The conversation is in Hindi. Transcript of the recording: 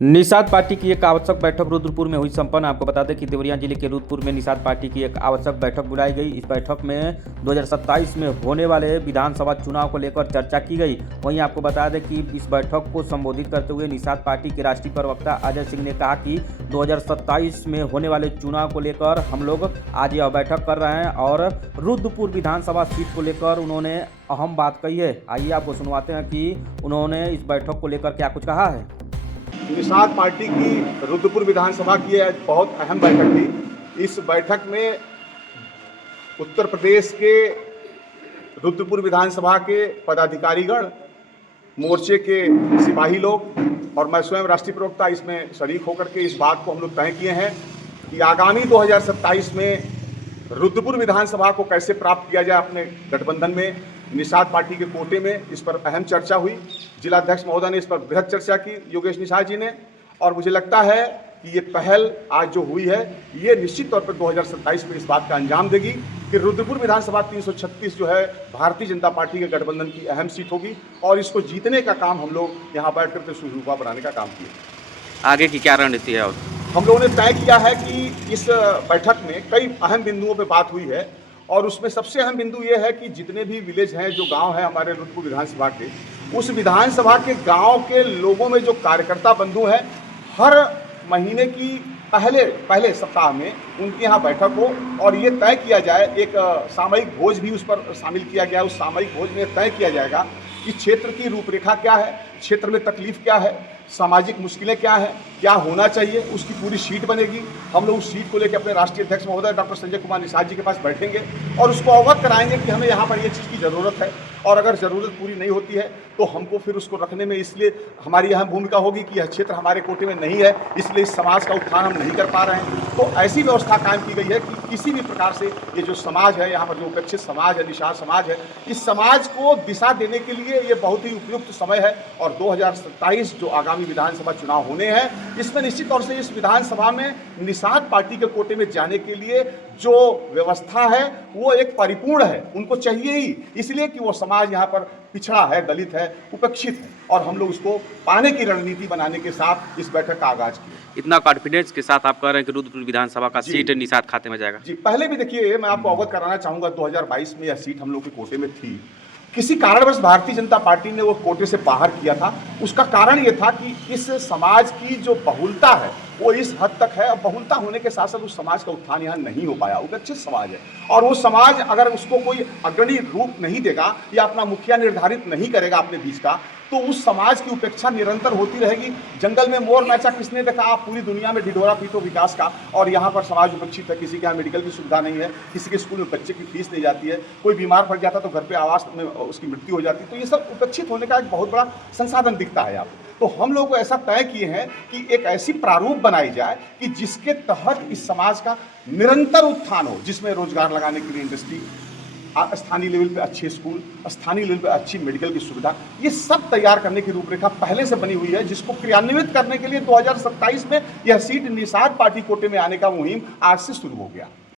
निषाद पार्टी की एक आवश्यक बैठक रुद्रपुर में हुई संपन्न। आपको बता दें कि देवरिया जिले के रुद्रपुर में निषाद पार्टी की एक आवश्यक बैठक बुलाई गई। इस बैठक में 2027 में होने वाले विधानसभा चुनाव को लेकर चर्चा की गई। वहीं आपको बता दें कि इस बैठक को संबोधित करते हुए निषाद पार्टी के राष्ट्रीय प्रवक्ता अजय सिंह ने कहा कि 2027 में होने वाले चुनाव को लेकर हम लोग आज यह बैठक कर रहे हैं और रुद्रपुर विधानसभा सीट को लेकर उन्होंने अहम बात कही है। आइए आपको सुनवाते हैं कि उन्होंने इस बैठक को लेकर क्या कुछ कहा है। निषाद पार्टी की रुद्रपुर विधानसभा की एक बहुत अहम बैठक थी। इस बैठक में उत्तर प्रदेश के रुद्रपुर विधानसभा के पदाधिकारीगण, मोर्चे के सिपाही लोग और मैं स्वयं राष्ट्रीय प्रवक्ता इसमें शरीक होकर के इस बात को हम लोग तय किए हैं कि आगामी 2027 में रुद्रपुर विधानसभा को कैसे प्राप्त किया जाए अपने गठबंधन में। निषाद पार्टी के कोटे में इस पर अहम चर्चा हुई। जिलाध्यक्ष महोदय ने इस पर बृहद चर्चा की, योगेश निषाद जी ने, और मुझे लगता है कि ये पहल आज जो हुई है ये निश्चित तौर पर 2027 में इस बात का अंजाम देगी कि रुद्रपुर विधानसभा 336 जो है भारतीय जनता पार्टी के गठबंधन की अहम सीट होगी और इसको जीतने का काम हम लोग यहाँ बैठ करके सुरूपा बनाने का काम किया। आगे की क्या रणनीति है? हम लोगों ने तय किया है कि इस बैठक में कई अहम बिंदुओं पर बात हुई है और उसमें सबसे अहम बिंदु ये है कि जितने भी विलेज हैं, जो गांव हैं हमारे रुद्रपुर विधानसभा के, उस विधानसभा के गांव के लोगों में जो कार्यकर्ता बंधु हैं, हर महीने की पहले सप्ताह में उनके यहाँ बैठक हो और ये तय किया जाए। एक सामयिक भोज भी उस पर शामिल किया गया। उस सामयिक भोज में तय किया जाएगा कि क्षेत्र की रूपरेखा क्या है, क्षेत्र में तकलीफ क्या है, सामाजिक मुश्किलें क्या है, क्या होना चाहिए, उसकी पूरी शीट बनेगी। हम लोग उस शीट को लेकर अपने राष्ट्रीय अध्यक्ष महोदय डॉक्टर संजय कुमार निषाद जी के पास बैठेंगे और उसको अवगत कराएंगे कि हमें यहाँ पर ये चीज़ की ज़रूरत है और अगर ज़रूरत पूरी नहीं होती है तो हमको फिर उसको रखने में, इसलिए हमारी यहाँ भूमिका होगी कि यह क्षेत्र हमारे कोटे में नहीं है, इसलिए इस समाज का उत्थान हम नहीं कर पा रहे हैं। तो ऐसी व्यवस्था कायम की गई है कि किसी भी प्रकार से ये जो समाज है, यहाँ पर जो उपेक्षित समाज है, निषाद समाज है, इस समाज को दिशा देने के लिए ये बहुत ही उपयुक्त समय है। और 2027 जो आगामी विधानसभा चुनाव होने हैं, इसमें निश्चित तौर से इस विधानसभा में निषाद पार्टी के कोटे में जाने के लिए जो व्यवस्था है वो एक परिपूर्ण है, उनको चाहिए ही, इसलिए कि वो समाज यहाँ पर पिछड़ा है, दलित है, उपेक्षित है और हम लोग उसको पाने की रणनीति बनाने के साथ इस बैठक का आगाज किया। इतना कॉन्फिडेंस के साथ आप कह रहे हैं कि रुद्रपुर विधानसभा का सीट निषाद खाते में जाएगा? जी, पहले भी देखिए, मैं आपको अवगत कराना चाहूँगा, 2022 में यह सीट हम लोग के कोटे में थी। किसी कारणवश भारतीय जनता पार्टी ने वो कोटे से बाहर किया था। उसका कारण ये था कि इस समाज की जो बहुलता है वो इस हद तक है, और बहुलता होने के साथ साथ उस समाज का उत्थान यहाँ नहीं हो पाया। उपेक्षित समाज है और वो समाज अगर उसको कोई अग्रणी रूप नहीं देगा या अपना मुखिया निर्धारित नहीं करेगा अपने बीच का, तो उस समाज की उपेक्षा निरंतर होती रहेगी। जंगल में मोर नाचा किसने देखा? आप पूरी दुनिया में ढिढोरा पीटो विकास का, और यहाँ पर समाज उपेक्षित है। किसी के यहाँ मेडिकल की सुविधा नहीं है, किसी के स्कूल में बच्चे की फीस नहीं जाती है, कोई बीमार पड़ जाता तो घर पे आवास में उसकी मृत्यु हो जाती है। तो ये सब उपेक्षित होने का एक बहुत बड़ा संसाधन दिखता है आपको। तो हम लोग को ऐसा तय किए हैं कि एक ऐसी प्रारूप बनाई जाए कि जिसके तहत इस समाज का निरंतर उत्थान हो, जिसमें रोजगार लगाने के लिए इंडस्ट्री, स्थानीय लेवल पे अच्छे स्कूल, स्थानीय लेवल पे अच्छी मेडिकल की सुविधा, ये सब तैयार करने की रूपरेखा पहले से बनी हुई है, जिसको क्रियान्वित करने के लिए 2027 में यह सीट निषाद पार्टी कोटे में आने का मुहिम आज से शुरू हो गया।